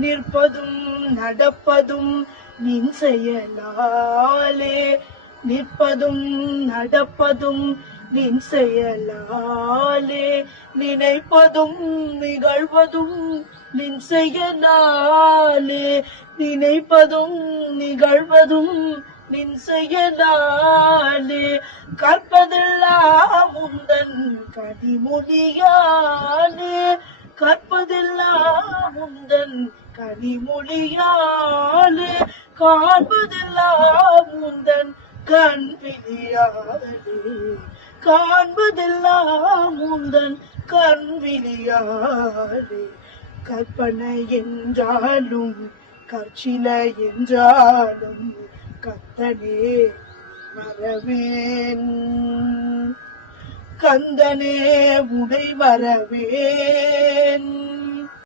நிற்பதும் நடப்பதும் நின் செயலாலே. நிற்பதும் நடப்பதும் நின் செயலாலே. நினைப்பதும் நிகழ்வதும் நின் செயலாலே. நினைப்பதும் நிகழ்வதும் நின் செயலாலே. கற்பதெல்லாம் உந்தன் கனிமொழியாலே உந்தன் கனிமொழியாலே காண்பதெல்லாம் உந்தன் கண் விழியாலே காண்பதெல்லாம் உந்தன் கண் விழியாலே கற்பனை என்றாலும் கற்சிலை என்றாலும் கத்தனே வரவேன். கந்தனே உடை வரவேன்.